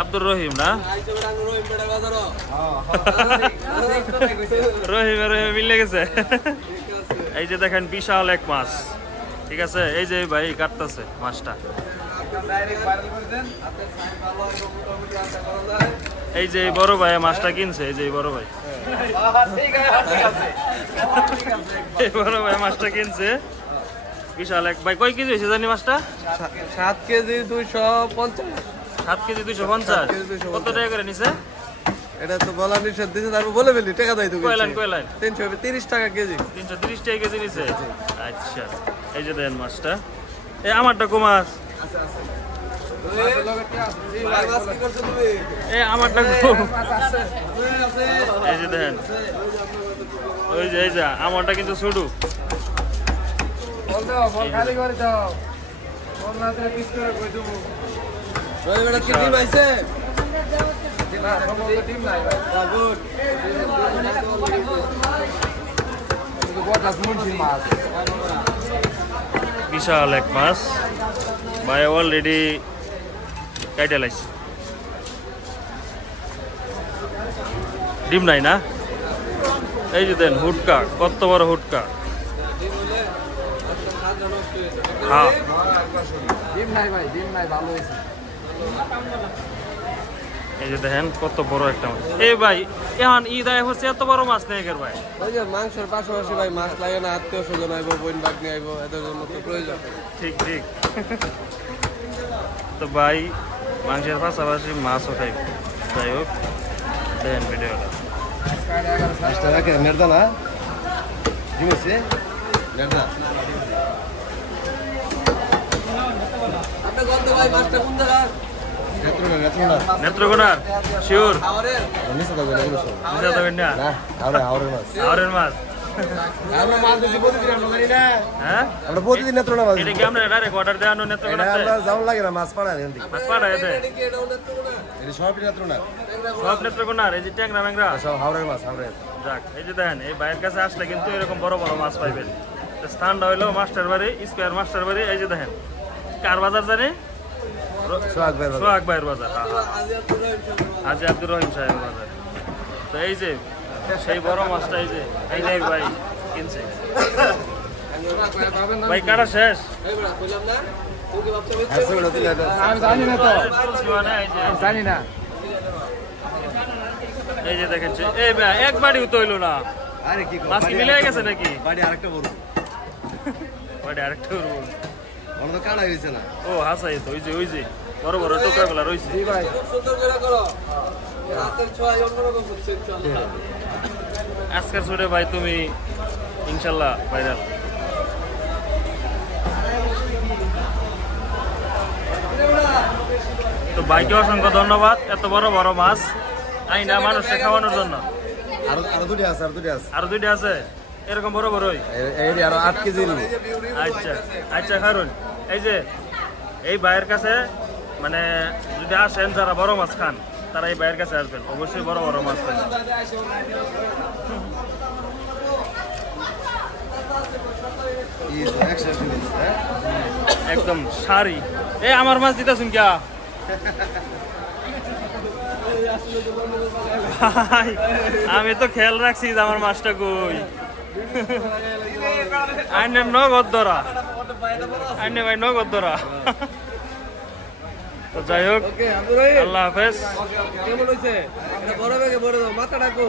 আব্দুর রহিম না রহিম রহিম মিলে গেছে এই যে দেখেন বিশাল এক মাছ ঠিক আছে এই যে ভাই কাটতেছে মাছটা এই যে বড় ভাই মাছটা কিনছে এই যে বড় ভাই বড় ভাই মাছটা কিনছে বিশাল এক ভাই কয় কেজি হয়েছে জানি মাছটা 7 কেজি 250 7 কেজি 250 কত টাকা করে নিছে এটা তো বলা নিষেধ দিছে তারপর বলে ফেলি টাকা দাই তো কয়লান 330 টাকা কেজি 330 টাকা কেজি নিছে আচ্ছা এই যে দেন মাছটা এই আমারটা কো মাছ এই আমারটা কো এই যে দেন ওই যে এই যে আমারটা কিন্তু ছোট বল দাও বল খালি করে দাও বল না তো পিস করে কই দেবো ওই বড় কি টিম আইছে না সম্ভবত টিম নাই ভাই গুড বিশাল এক মাছ ভাই অলরেডি কাইটা লাইছে ডিম নাই না এই যে দেন হুটকা কত বড় হুটকা হ্যাঁ ডিম নাই ভাই ডিম নাই ভালো হইছে এই যে দেখেন কত বড় একটা মাছ এই ভাই এখন ঈদ আয় হচ্ছে এত বড় মাছ নেই এর ভাই ওই যে মাংসের পাশাপাশি ভাই মাছ লাগে না আত্মীয় স্বজন আইব বোন বাগনি আইব এদের জন্য তো প্রয়োজন ঠিক ঠিক তো ভাই মাংসের পাশাপাশি মাছও খাইব যাই হোক দেখেন ভিডিওটা রাখে মেরদা না ডিম আছে মেরদা আপনি গন্ধ ভাই মাছটা কোন জায়গা নেত্রকোনার শিওর নিচে যাবেন এগুলো সব বুঝা যাবেন না না আউরের মাছ আউরের মাছ আমরা মাছ বেশি প্রতিদিন আমরা জানি না হ্যাঁ আমরা প্রতিদিন নেত্রকোনা মাছ এটা কি আমরা ডাইরেক্ট অর্ডার দেওয়ানো নেত্রকোনা আমরা যাও লাগে না মাছ পাড়া এখান থেকে মাছ পাড়া এতে এটা সব নেত্রকোনা সব নেত্রকোনার এই যে ট্যাংরা ম্যাংরা সব হাওড়ের মাছ হাওড়ের যাক এই যে দেখেন এই ভাইয়ের কাছে আসলে কিন্তু এরকম বড় বড় মাছ পাইবেন স্থানটা হইলো মাস্টার বাড়ি স্কোয়ার মাস্টার বাড়ি এই যে দেখেন কার বাজার জানি সোহাগ ভাইয়ের বাজার হাজি আব্দুর রহিম সাহেবের বাজার তো এই যে সেই বড় মাছটা এই যে ভাই কিনছে ভাই কাটা শেষ জানি না এই যে দেখেন এই ভাই এক বাড়িও তো হইলো না আরে কি মাছ কি মিলে গেছে নাকি বাড়ি আরেকটা বড় বাড়ি আরেকটা বড় বড় তো কাটা হইছে না ও হাসাই তো ওই যে বড় বড় টোকরা গুলা রইছে জি ভাই সুন্দর করে করো রাতের ছোঁয়া অন্যরকম হচ্ছে ইনশাআল্লাহ আজকের ছোটে ভাই তুমি ইনশাআল্লাহ ভাইরাল তো ভাইকে অসংখ্য ধন্যবাদ এত বড় বড় মাছ আইনা মানুষকে খাওয়ানোর জন্য আরো দুইটা আছে এরকম বড় বড়ই আরো 8 কেজি আচ্ছা আচ্ছা কারণ এই যে এই ভাইয়ের কাছে মানে যদি আসেন যারা বড় মাছ খান তারা এই ভাইয়ের কাছে আসবেন অবশ্যই বড় বড় মাছ পাবেন একদম সারি এই আমার মাছ দিতেছুন কিয়া ভাই আমি তো খেয়াল রাখছি যে আমার মাছটা কই আইনে নগদ ধরা আইনে ভাই নগদ ধরা তো যাই হোক আল্লাহ হাফেজ কেমন হয়েছে বড় বেগে বড় মাথা ডাকো